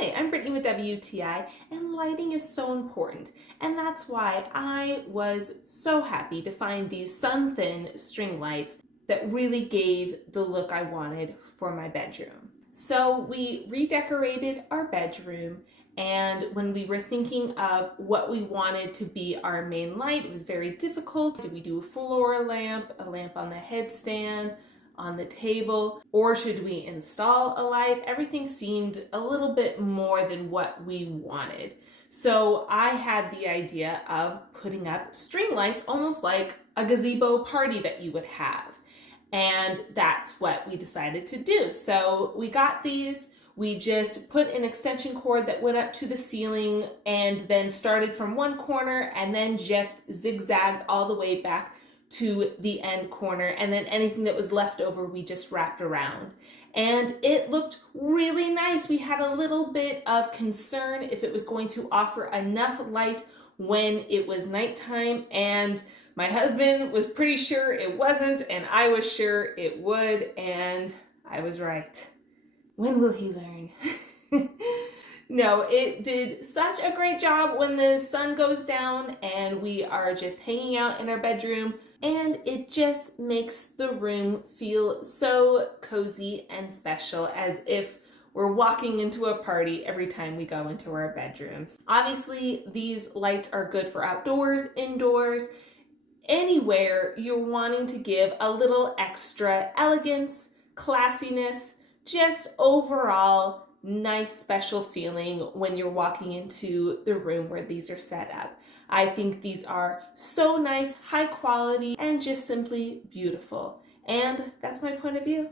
Hi, I'm Brittany with WTI, and lighting is so important, and that's why I was so happy to find these SUNTHIN string lights that really gave the look I wanted for my bedroom. So we redecorated our bedroom, and when we were thinking of what we wanted to be our main light, it was very difficult. Did we do a floor lamp, a lamp on the headstand, on the table, or should we install a light? Everything seemed a little bit more than what we wanted. So I had the idea of putting up string lights, almost like a gazebo party that you would have. And that's what we decided to do. So we got these, we just put an extension cord that went up to the ceiling and then started from one corner and then just zigzagged all the way back to the end corner, and then anything that was left over we just wrapped around. And it looked really nice. We had a little bit of concern if it was going to offer enough light when it was nighttime, and my husband was pretty sure it wasn't, and I was sure it would, and I was right. When will he learn? No, it did such a great job when the sun goes down and we are just hanging out in our bedroom, and it just makes the room feel so cozy and special, as if we're walking into a party every time we go into our bedrooms. Obviously, these lights are good for outdoors, indoors, anywhere you're wanting to give a little extra elegance, classiness, just overall nice special feeling when you're walking into the room where these are set up. I think these are so nice, high quality, and just simply beautiful. And that's my point of view.